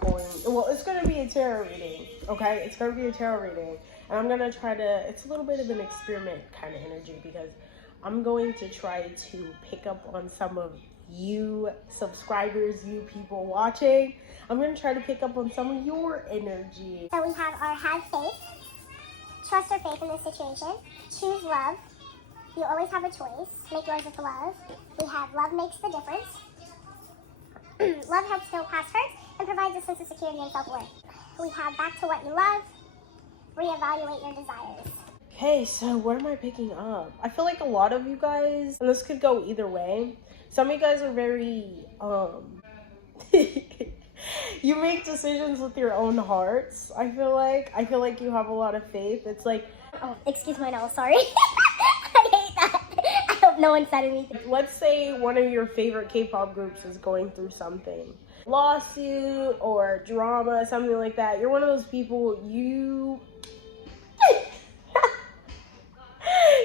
going, well, it's going to be a tarot reading, okay? It's going to be a tarot reading. And I'm going to try to, it's a little bit of an experiment kind of energy because I'm going to try to pick up on some of you subscribers, you people watching. I'm going to try to pick up on some of your energy. So we have our have faith, trust or faith in this situation, choose love, you always have a choice, make yours with love. We have love makes the difference. Love helps heal past hurts and provides a sense of security and self-worth. We have back to what you love, reevaluate your desires. Okay, so what am I picking up? I feel like a lot of you guys, and this could go either way, some of you guys are very, you make decisions with your own hearts, I feel like. I feel like you have a lot of faith. It's like, oh, excuse my nose, sorry. I hate that. I hope no one said anything. Let's say one of your favorite K-pop groups is going through something. Lawsuit or drama, something like that. You're one of those people, you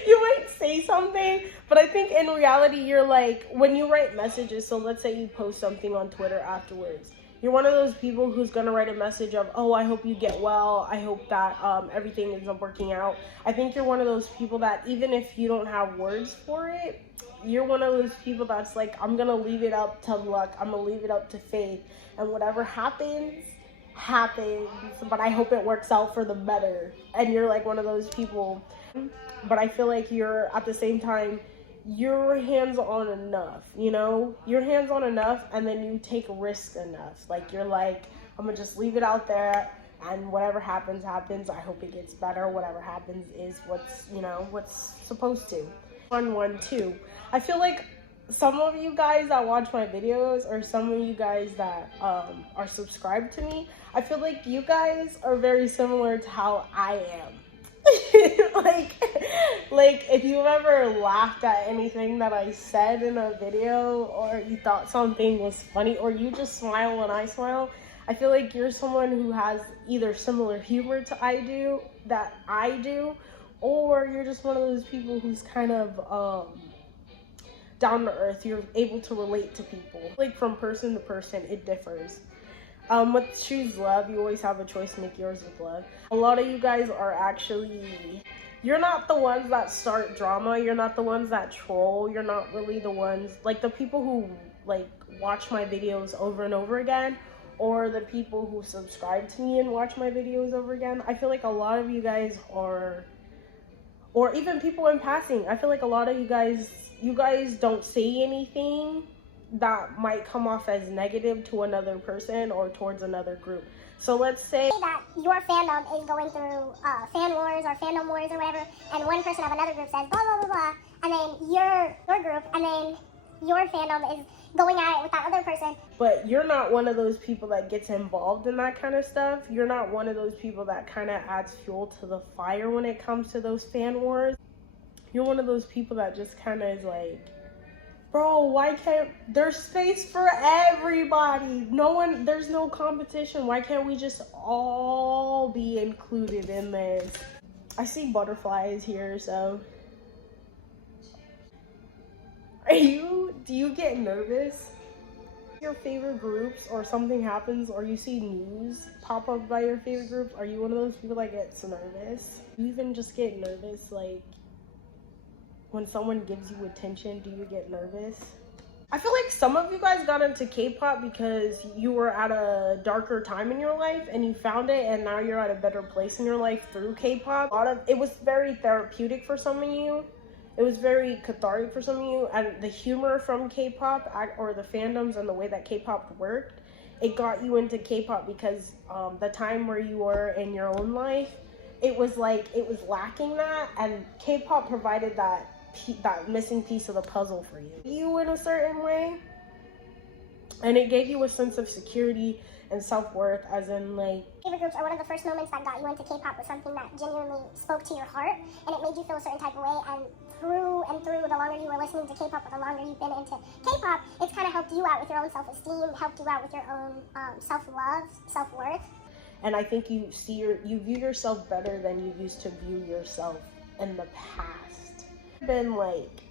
might say something, but I think in reality, you're like, when you write messages, so let's say you post something on Twitter afterwards, you're one of those people who's going to write a message of, oh, I hope you get well. I hope that everything is working out. I think you're one of those people that even if you don't have words for it, you're one of those people that's like, I'm going to leave it up to luck. I'm going to leave it up to faith. And whatever happens, but I hope it works out for the better. And you're like one of those people, but I feel like you're at the same time, you're hands-on enough, you know? You're hands-on enough and then you take risk enough. Like you're like, I'm gonna just leave it out there and whatever happens, happens. I hope it gets better. Whatever happens is what's, you know, what's supposed to. 112. I feel like some of you guys that watch my videos or some of you guys that are subscribed to me, I feel like you guys are very similar to how I am. like if you've ever laughed at anything that I said in a video or you thought something was funny or you just smile when I smile, I feel like you're someone who has either similar humor to I do, or you're just one of those people who's kind of down to earth. You're able to relate to people. Like from person to person, it differs. With choose love, you always have a choice, make yours with love. A lot of you guys are actually, you're not the ones that start drama. You're not the ones that troll. You're not really the ones, like the people who like watch my videos over and over again, or the people who subscribe to me and watch my videos over again. I feel like a lot of you guys are, or even people in passing, I feel like a lot of you guys don't say anything that might come off as negative to another person or towards another group. So let's say that your fandom is going through fan wars or fandom wars or whatever, and one person of another group says blah blah blah blah, and then your group and then your fandom is going at it with that other person. But you're not one of those people that gets involved in that kind of stuff. You're not one of those people that kind of adds fuel to the fire when it comes to those fan wars. You're one of those people that just kind of is like, bro, why can't, there's space for everybody. There's no competition. Why can't we just all be included in this? I see butterflies here, so. Do you get nervous? Your favorite groups or something happens or you see news pop up by your favorite groups, are you one of those people that gets nervous? You even just get nervous, like, when someone gives you attention, do you get nervous? I feel like some of you guys got into K-pop because you were at a darker time in your life and you found it and now you're at a better place in your life through K-pop. It was very therapeutic for some of you. It was very cathartic for some of you, and the humor from K-pop or the fandoms and the way that K-pop worked, it got you into K-pop because the time where you were in your own life, it was lacking that, and K-pop provided that missing piece of the puzzle for you in a certain way, and it gave you a sense of security and self-worth, as in like favorite groups are one of the first moments that got you into K-pop was something that genuinely spoke to your heart and it made you feel a certain type of way, and through the longer you were listening to K-pop or the longer you've been into K-pop, it's kind of helped you out with your own self-esteem, helped you out with your own self-love, self-worth. And I think you view yourself better than you used to view yourself in the past. Been like,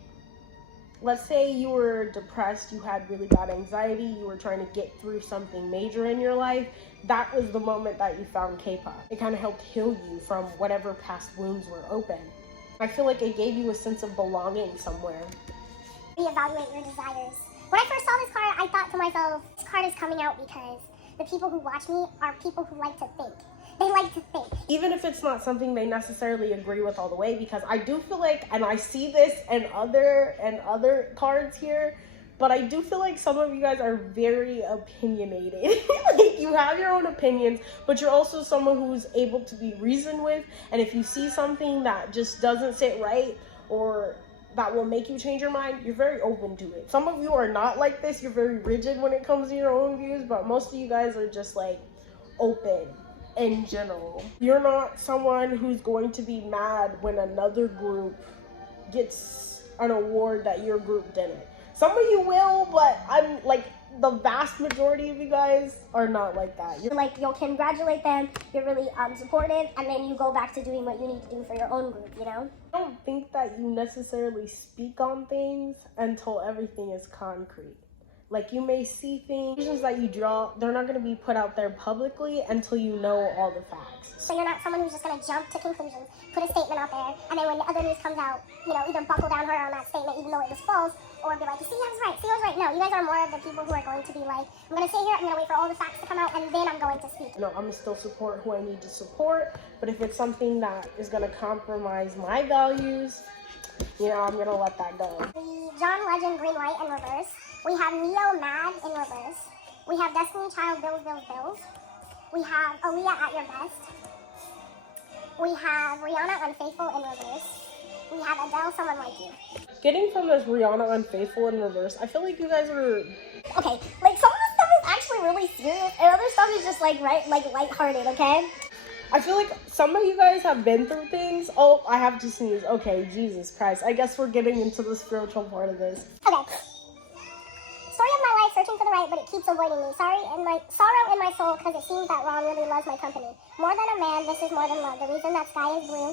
let's say you were depressed, you had really bad anxiety, you were trying to get through something major in your life, that was the moment that you found K-pop. It kind of helped heal you from whatever past wounds were open. I feel like it gave you a sense of belonging somewhere. Reevaluate your desires. When I first saw this card, I thought to myself, this card is coming out because the people who watch me are people who like to think. They like to think. Even if it's not something they necessarily agree with all the way, because I do feel like, and I see this in other cards here, but I do feel like some of you guys are very opinionated. Like, you have your own opinions, but you're also someone who's able to be reasoned with. And if you see something that just doesn't sit right, or that will make you change your mind, you're very open to it. Some of you are not like this. You're very rigid when it comes to your own views, but most of you guys are just like open in general. You're not someone who's going to be mad when another group gets an award that your group didn't. Some of you will, but I'm like, the vast majority of you guys are not like that. You're like, you'll congratulate them, you're really supportive, and then you go back to doing what you need to do for your own group, you know? I don't think that you necessarily speak on things until everything is concrete. Like, you may see things that you draw, they're not going to be put out there publicly until you know all the facts. So you're not someone who's just going to jump to conclusions, put a statement out there, and then when the other news comes out, you know, either buckle down hard on that statement even though it was false, or be like, see, I was right, see, I was right. No, you guys are more of the people who are going to be like, I'm going to sit here, I'm going to wait for all the facts to come out, and then I'm going to speak. No, I'm going to still support who I need to support, but if it's something that is going to compromise my values, you know, I'm going to let that go. The John Legend Green White in reverse. We have Neo Mad in reverse. We have Destiny Child Bills, Bills, Bills. We have Aaliyah at your best. We have Rihanna Unfaithful in reverse. We have Adele Someone Like You. Getting from this Rihanna Unfaithful in reverse, I feel like you guys are... Okay, like some of the stuff is actually really serious, and other stuff is just like lighthearted, okay? I feel like some of you guys have been through things. Oh, I have to sneeze. Okay, Jesus Christ. I guess we're getting into the spiritual part of this. Okay. Story of my life, searching for the right, but it keeps avoiding me. Sorrow in my soul, because it seems that wrong really loves my company. More than a man, this is more than love. The reason that the sky is blue,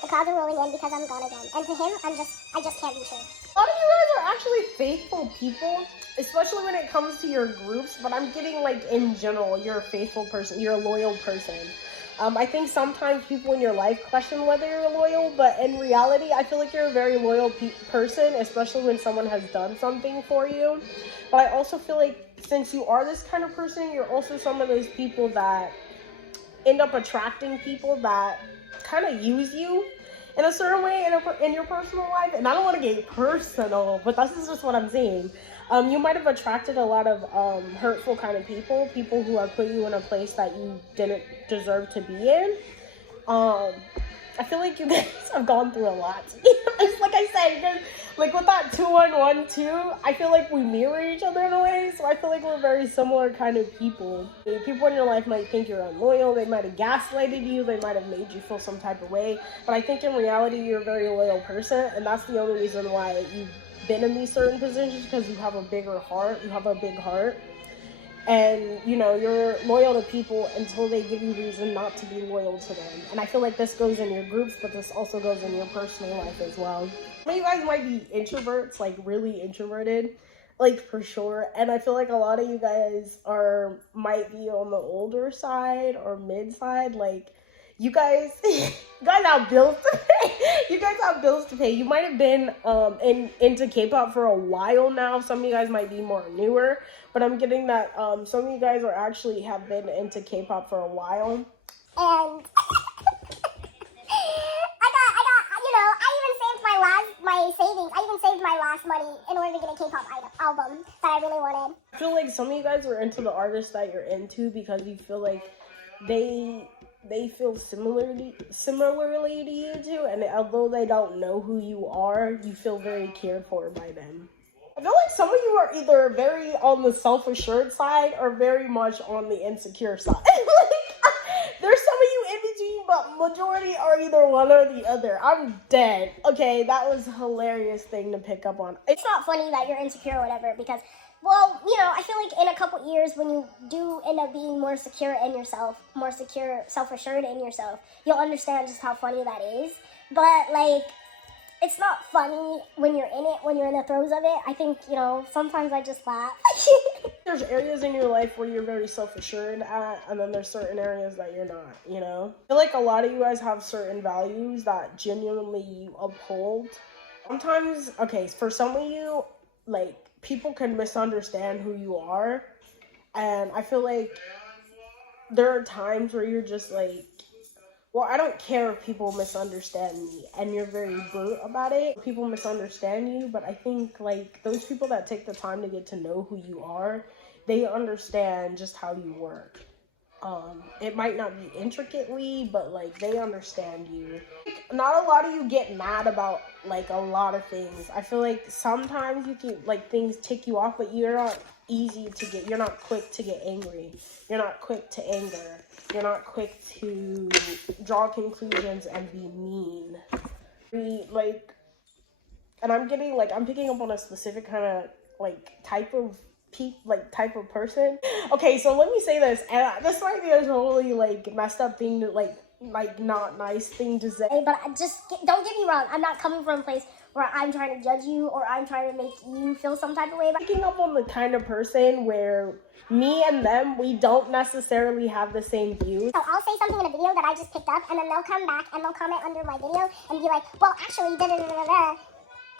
the clouds are rolling in because I'm gone again. And to him, I just can't be true. A lot of you guys are actually faithful people, especially when it comes to your groups, but I'm getting like in general, you're a faithful person, you're a loyal person. I think sometimes people in your life question whether you're loyal, but in reality, I feel like you're a very loyal person, especially when someone has done something for you. But I also feel like since you are this kind of person, you're also some of those people that end up attracting people that kind of use you in a certain way in your personal life. And I don't want to get personal, but this is just what I'm saying. You might have attracted a lot of hurtful kind of people who have put you in a place that you didn't deserve to be in. I feel like you guys have gone through a lot. Like I said, like with that 2-1-1-2, I feel like we mirror each other in a way. So I feel like we're very similar kind of people. People in your life might think you're unloyal. They might have gaslighted you. They might have made you feel some type of way. But I think in reality, you're a very loyal person. And that's the only reason why you've been in these certain positions, because you have a bigger heart. You have a big heart. And, you know, you're loyal to people until they give you reason not to be loyal to them. And I feel like this goes in your groups, but this also goes in your personal life as well. Some of you guys might be introverts, like really introverted, like for sure. And I feel like a lot of you guys might be on the older side or mid side. Like, you guys have bills to pay. You guys have bills to pay. You might have been into K-pop for a while now. Some of you guys might be more newer, but I'm getting that some of you guys have been into K-pop for a while. And I even saved my savings. I even saved my last money in order to get a K-pop album that I really wanted. I feel like some of you guys are into the artists that you're into because you feel like they feel similarly to you too, and although they don't know who you are, you feel very cared for by them. I feel like some of you are either very on the self-assured side or very much on the insecure side. There's some of you in between, but majority are either one or the other. I'm dead. Okay, that was a hilarious thing to pick up on. It's not funny that you're insecure or whatever, because, well, you know, I feel like in a couple years when you do end up being more secure in yourself, more secure, self-assured in yourself, you'll understand just how funny that is. But, like, it's not funny when you're in it, when you're in the throes of it. I think, sometimes I just laugh. There's areas in your life where you're very self-assured at, and then there's certain areas that you're not, I feel like a lot of you guys have certain values that genuinely you uphold. Sometimes, okay, for some of you, like, people can misunderstand who you are, and I feel like there are times where you're just like, well, I don't care if people misunderstand me, and you're very brute about it. People misunderstand you, but I think, like, those people that take the time to get to know who you are, they understand just how you work. It might not be intricately, but, like, they understand you. Not a lot of you get mad about, like, a lot of things. I feel like sometimes you can, like, things tick you off, but you're not you're not quick to get angry. You're not quick to anger. You're not quick to draw conclusions and be mean. And I'm picking up on a specific kind of, like, type of person. Okay, so let me say this, and this might be a totally, like, messed up thing to, like not nice thing to say. But don't get me wrong. I'm not coming from a place where I'm trying to judge you or I'm trying to make you feel some type of way. Picking up on the kind of person where me and them, we don't necessarily have the same views. So I'll say something in a video that I just picked up, and then they'll come back and they'll comment under my video and be like, well, actually, da-da-da-da-da.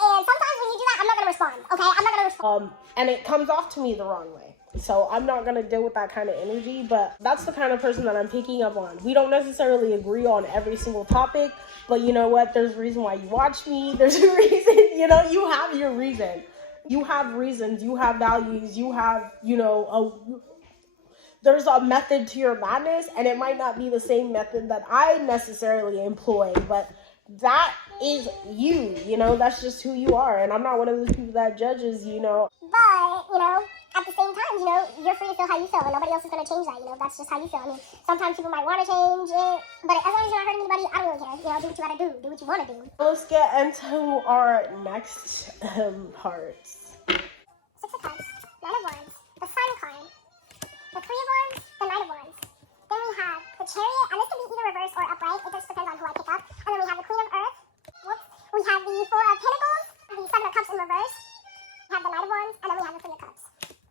And sometimes when you do that, I'm not going to respond, okay? I'm not going to respond. And it comes off to me the wrong way. So I'm not going to deal with that kind of energy, but that's the kind of person that I'm picking up on. We don't necessarily agree on every single topic, but you know what? There's a reason why you watch me. There's a reason, you have your reason. You have reasons, you have values, you have, there's a method to your madness, and it might not be the same method that I necessarily employ, but that is you, that's just who you are. And I'm not one of those people that judges, But, at the same time, you're free to feel how you feel, and nobody else is going to change that, that's just how you feel. I mean, sometimes people might want to change it, but as long as you're not hurting anybody, I don't really care. Do what you gotta do what you want to do. Let's get into our next parts. Six of Cups, Nine of Wands, the Sun card, the Three of Wands, the Knight of Wands. Then we have the Chariot, and this can be either reverse or upright. It just depends on who I pick up. And then we have the Queen of Earth. Whoops. We have the Four of Pentacles, the Seven of Cups in reverse. We have the Knight of Wands, and then we have the Three of Cups.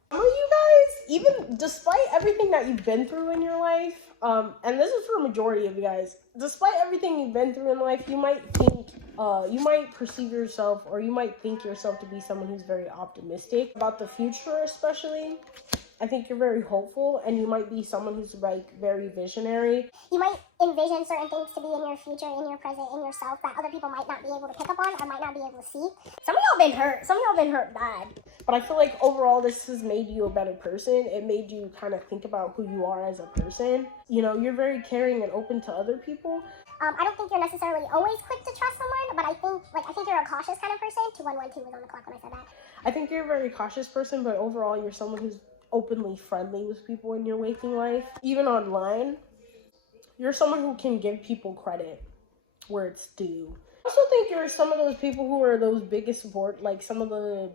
Some of you guys, even despite everything that you've been through in your life, and this is for a majority of you guys, despite everything you've been through in life, you might perceive yourself, or you might think yourself to be someone who's very optimistic about the future, especially. I think you're very hopeful, and you might be someone who's, like, very visionary. You might envision certain things to be in your future, in your present, in yourself, that other people might not be able to pick up on or might not be able to see. Some of y'all been hurt. Some of y'all been hurt bad. But I feel like overall this has made you a better person. It made you kind of think about who you are as a person. You're very caring and open to other people. I don't think you're necessarily always quick to trust someone, but I think you're a cautious kind of person. 2112 was on the clock when I said that. I think you're a very cautious person, but overall you're someone who's openly friendly with people in your waking life. Even online, you're someone who can give people credit where it's due. I also think you're some of those people who are those biggest some of the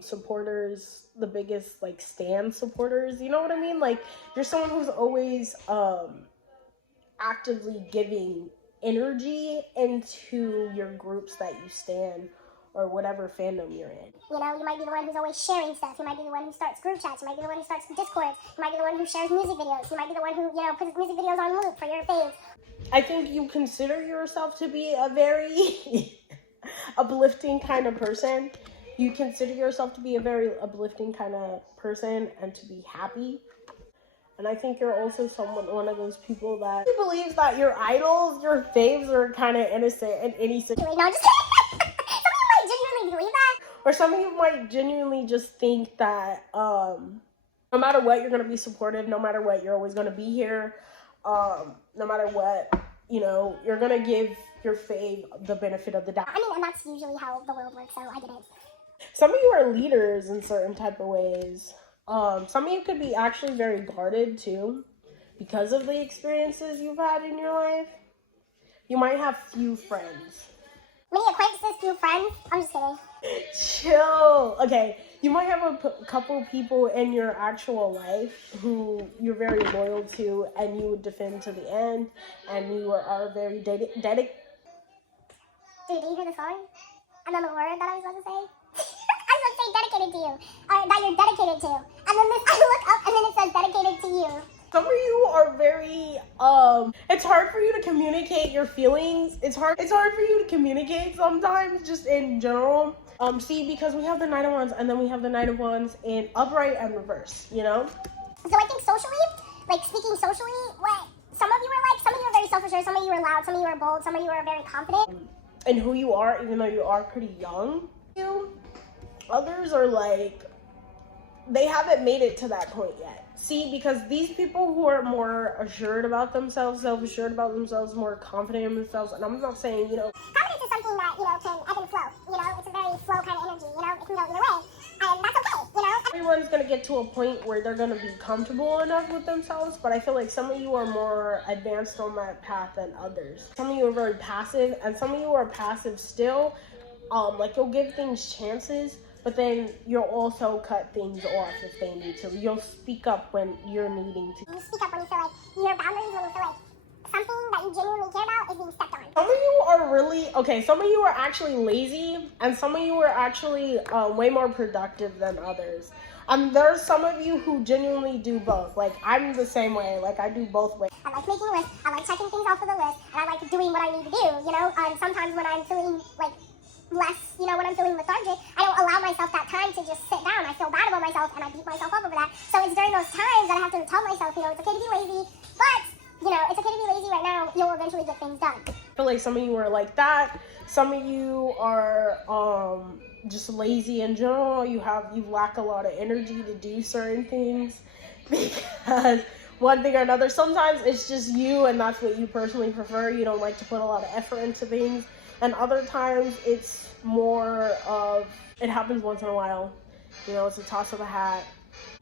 supporters, the biggest, like, stan supporters, you know what I mean? Like, you're someone who's always actively giving energy into your groups that you stan, or whatever fandom you're in. You might be the one who's always sharing stuff. You might be the one who starts group chats. You might be the one who starts Discords. You might be the one who shares music videos. You might be the one who, puts music videos on loop for your faves. I think you consider yourself to be a very uplifting kind of person. You consider yourself to be a very uplifting kind of person and to be happy. And I think you're also one of those people that believes that your idols, your faves, are kind of innocent in any situation. No, I'm just kidding. Some of you might genuinely believe that. Or some of you might genuinely just think that no matter what, you're going to be supportive. No matter what, you're always going to be here. No matter what, you're going to give your fave the benefit of the doubt. I mean, and that's usually how the world works, so I get it. Some of you are leaders in certain type of ways. Some of you could be actually very guarded too, because of the experiences you've had in your life. You might have few friends. Many acquaintances, few friends. I'm just kidding. Chill. Okay, you might have a couple people in your actual life who you're very loyal to, and you would defend to the end, and you are very dedicated. Dude, do you hear the song? And then the word that I was about to say? I was about to say dedicated to you. Or that you're dedicated to. And then this, I look up and then it says dedicated to you. Some of you are very, it's hard for you to communicate your feelings. It's hard for you to communicate sometimes, just in general. See, because we have the Knight of Wands and then we have the Knight of Wands in upright and reverse, you know? So I think socially, like speaking socially, what some of you are like, some of you are very self-assured, some of you are loud, some of you are bold, some of you are very confident. And who you are, even though you are pretty young. Others are like, they haven't made it to that point yet. See, because these people who are more assured about themselves, self-assured about themselves, more confident in themselves, and I'm not saying, you know, Confidence is something that, you know, can ebb and flow. You know, it's a very flow kind of energy, you know, it can go either way. And that's okay, you know? everyone's going to get to a point where they're going to be comfortable enough with themselves, but I feel like some of you are more advanced on that path than others. Some of you are very passive, and some of you are passive still. Like, you'll give things chances, but then you'll also cut things off if they need to. You'll speak up when you're needing to. You speak up when you feel like your boundaries, when you feel like something that you genuinely care about is being stepped on. Some of you are really, okay, some of you are actually lazy, and some of you are actually way more productive than others. There's some of you who genuinely do both. Like, I'm the same way. Like, I do both ways. I like making lists, I like checking things off of the list, and I like doing what I need to do, you know? Sometimes when I'm feeling like less, you know, when I'm feeling lethargic, I don't allow myself that time to just sit down. I feel bad about myself and I beat myself up over that. So it's during those times that I have to tell myself, you know, it's okay to be lazy, but, you know, it's okay to be lazy right now. You'll eventually get things done. I feel like some of you are like that. Some of you are just lazy in general. You lack a lot of energy to do certain things because one thing or another. Sometimes it's just you and that's what you personally prefer. You don't like to put a lot of effort into things. And other times it's more of, it happens once in a while. You know, it's a toss of a hat.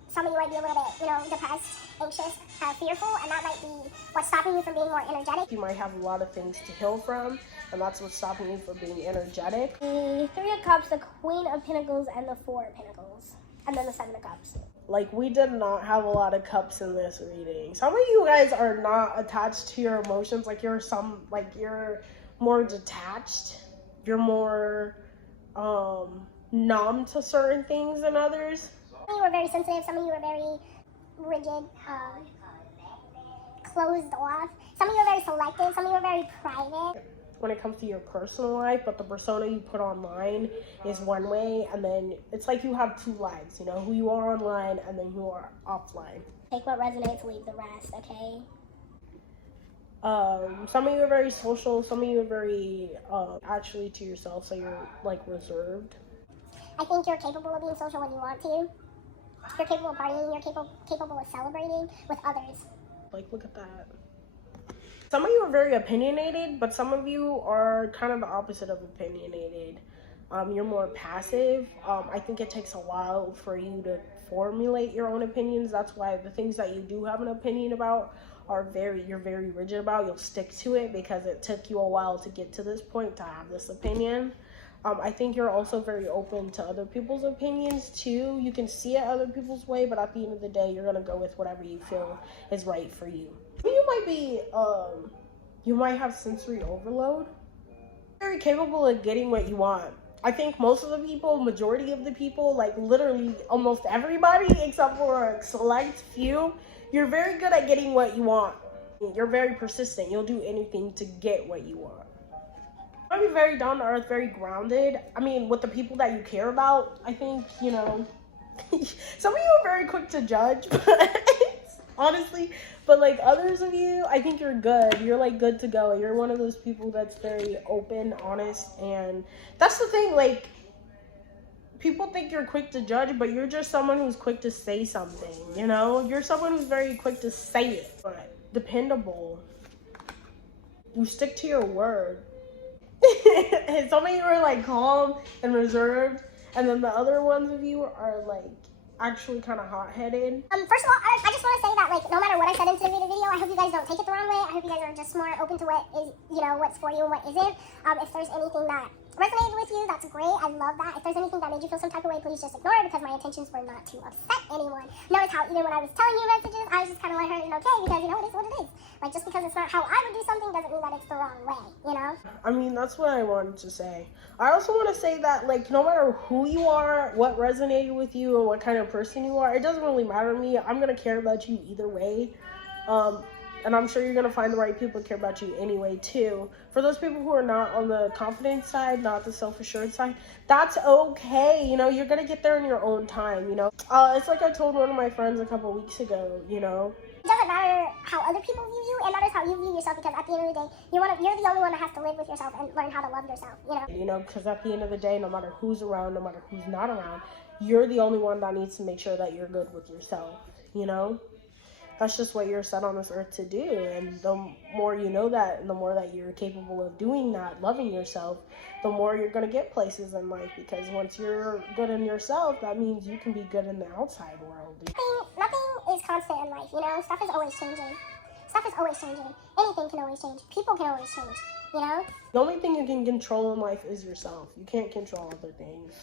Some of you might be a little bit, you know, depressed, anxious, fearful, and that might be what's stopping you from being more energetic. You might have a lot of things to heal from, and that's what's stopping you from being energetic. The Three of Cups, the Queen of Pentacles, and the Four of Pentacles. And then the Seven of Cups. Like, we did not have a lot of cups in this reading. Some of you guys are not attached to your emotions. Like, you're more detached. You're more numb to certain things than others. Some of you are very sensitive, some of you are very rigid, closed off. Some of you are very selective, some of you are very private. When it comes to your personal life, but the persona you put online is one way, and then it's like you have two lives, you know, who you are online and then who you are offline. Take what resonates, leave the rest, okay? Some of you are very social, some of you are very actually to yourself, so you're like reserved. I think you're capable of being social when you want to. You're capable of partying, you're capable of celebrating with others. Like, look at that. Some of you are very opinionated, but some of you are kind of the opposite of opinionated. You're more passive. I think it takes a while for you to formulate your own opinions. That's why the things that you do have an opinion about you're very rigid about. You'll stick to it because it took you a while to get to this point to have this opinion. I think you're also very open to other people's opinions too. You can see it other people's way, but at the end of the day, you're gonna go with whatever you feel is right for you. You might be, you might have sensory overload. Very capable of getting what you want. I think most of the people, majority of the people, like literally almost everybody except for a select few, you're very good at getting what you want. You're very persistent. You'll do anything to get what you want. I'll be very down to earth, very grounded. I mean, with the people that you care about, I think, you know, some of you are very quick to judge, honestly, but like others of you, I think you're good. You're like good to go. You're one of those people that's very open, honest, and that's the thing, like, people think you're quick to judge, but you're just someone who's quick to say something, you know? You're someone who's very quick to say it, but dependable. You stick to your word. And some of you are like calm and reserved, and then the other ones of you are like actually kind of hot-headed. First of all, I just want to say that, like, no matter what I said into the video, I hope you guys don't take it the wrong way. I hope you guys are just more open to what is, you know, what's for you and what isn't. If there's anything that resonated with you, that's great. I love that. If there's anything that made you feel some type of way, please just ignore it, because my intentions were not to upset anyone. Notice how even when I was telling you messages, I was just kind of like, okay, because you know, it is what it is. Like, just because it's not how I would do something doesn't mean that it's the wrong way, you know? I mean, that's what I wanted to say. I also want to say that, like, no matter who you are, what resonated with you, or what kind of person you are, it doesn't really matter to me. I'm going to care about you either way. And I'm sure you're going to find the right people to care about you anyway, too. For those people who are not on the confident side, not the self-assured side, that's okay. You know, you're going to get there in your own time, you know. It's like I told one of my friends a couple weeks ago, you know. It doesn't matter how other people view you, it matters how you view yourself, because at the end of the day, you're the only one that has to live with yourself and learn how to love yourself, you know? You know, because at the end of the day, no matter who's around, no matter who's not around, you're the only one that needs to make sure that you're good with yourself, you know? That's just what you're set on this earth to do. And the more you know that, and the more that you're capable of doing that, loving yourself, the more you're going to get places in life. Because once you're good in yourself, that means you can be good in the outside world. Nothing is constant in life, you know? Stuff is always changing. Stuff is always changing. Anything can always change. People can always change, you know? The only thing you can control in life is yourself. You can't control other things.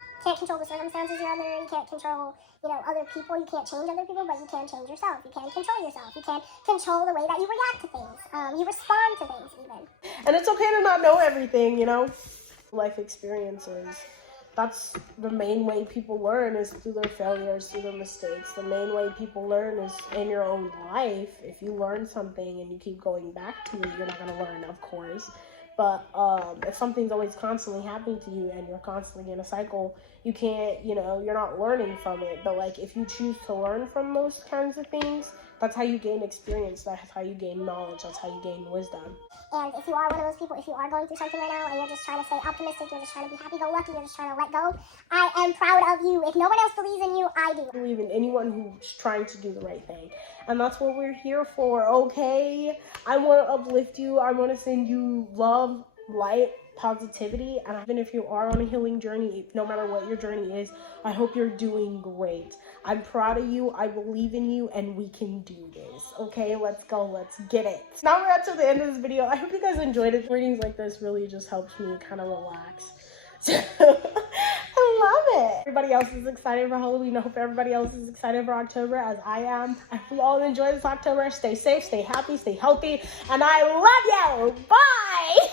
You can't control the circumstances you're under. You can't control, you know, other people. You can't change other people, but you can change yourself. You can control yourself. You can control the way that you react to things. You respond to things, even. And it's okay to not know everything, you know? Life experiences. That's the main way people learn, is through their failures, through their mistakes. The main way people learn is in your own life. If you learn something and you keep going back to it, you're not going to learn, of course. But if something's always constantly happening to you and you're constantly in a cycle, you can't, you know, you're not learning from it. But like, if you choose to learn from those kinds of things, that's how you gain experience. That's how you gain knowledge. That's how you gain wisdom. And if you are one of those people, if you are going through something right now and you're just trying to stay optimistic, you're just trying to be happy-go-lucky, you're just trying to let go, I am proud of you. If no one else believes in you, I do. I believe in anyone who's trying to do the right thing. And that's what we're here for, okay? I want to uplift you. I want to send you love, light, positivity. And even if you are on a healing journey, no matter what your journey is, I hope you're doing great. I'm proud of you. I believe in you, and we can do this. Okay, let's go. Let's get it. Now we're at to the end of this video. I hope you guys enjoyed it. Readings like this really just helps me kind of relax. So, I love it. Everybody else is excited for Halloween. I hope everybody else is excited for October, as I am. I hope you all enjoy this October. Stay safe, stay happy, stay healthy, and I love you. Bye.